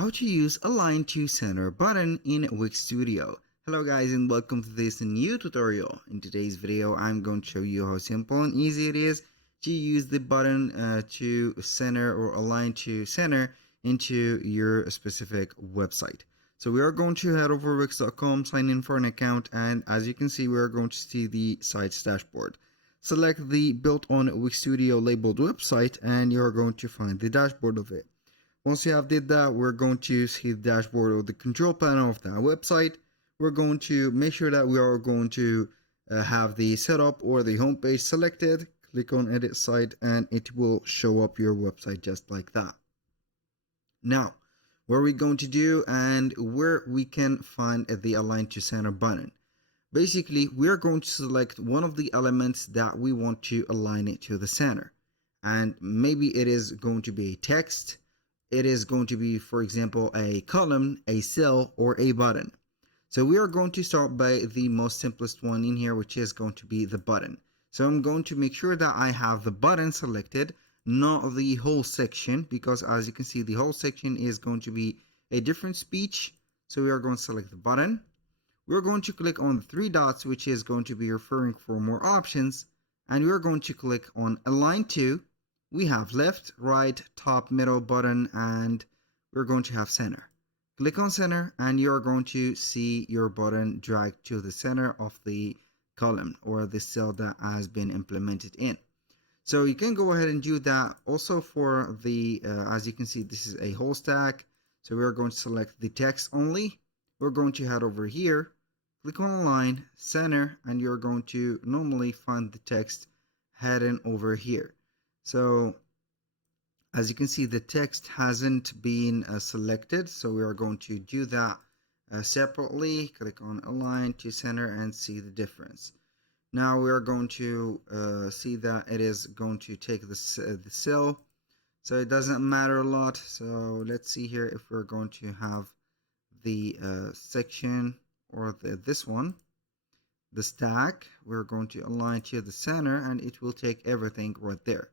how to use Align to Center button in Wix Studio. Hello guys and welcome to this new tutorial. In today's video I'm going to show you how simple and easy it is to use the button to center or align to center into your specific website. So we are going to head over wix.com, sign in for an account, and as you can see we are going to see the site's dashboard. Select the built on Wix Studio labeled website and you're going to find the dashboard of it. Once you have did that, we're going to see the dashboard or the control panel of that website. We're going to make sure that we are going to have the setup or the home page selected. Click on edit site and it will show up your website just like that. Now, what are we going to do and where we can find the align to center button? Basically, we're going to select one of the elements that we want to align it to the center. And maybe it is going to be a text. It is going to be, for example, a column, a cell, or a button. So we are going to start by the most simplest one in here, which is going to be the button. So I'm going to make sure that I have the button selected, not the whole section, because as you can see, the whole section is going to be a different speech. So we are going to select the button. We're going to click on the three dots, which is going to be referring for more options. And we're going to click on Align To. We have left, right, top, middle button, and we're going to have center. Click on center and you're going to see your button drag to the center of the column or the cell that has been implemented in. So you can go ahead and do that also for the, as you can see, this is a whole stack. So we're going to select the text only. We're going to head over here, click on Align, center, and you're going to normally find the text heading over here. So as you can see, the text hasn't been selected, so we are going to do that separately. Click on Align to Center and see the difference. Now we are going to see that it is going to take the cell, so it doesn't matter a lot. So let's see here if we're going to have the section or this one, the stack. We're going to align to the center and it will take everything right there.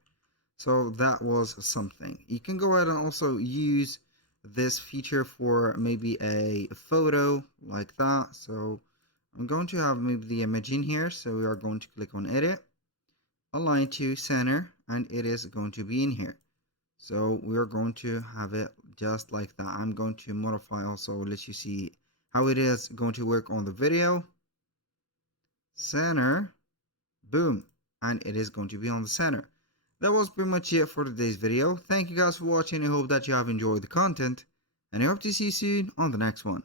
So that was something. You can go ahead and also use this feature for maybe a photo like that. So I'm going to have maybe the image in here. So we are going to click on edit, align to center, and it is going to be in here. So we are going to have it just like that. I'm going to modify also, let you see how it is going to work on the video. Center, boom, and it is going to be on the center. That was pretty much it for today's video. Thank you guys for watching. I hope that you have enjoyed the content, and I hope to see you soon on the next one.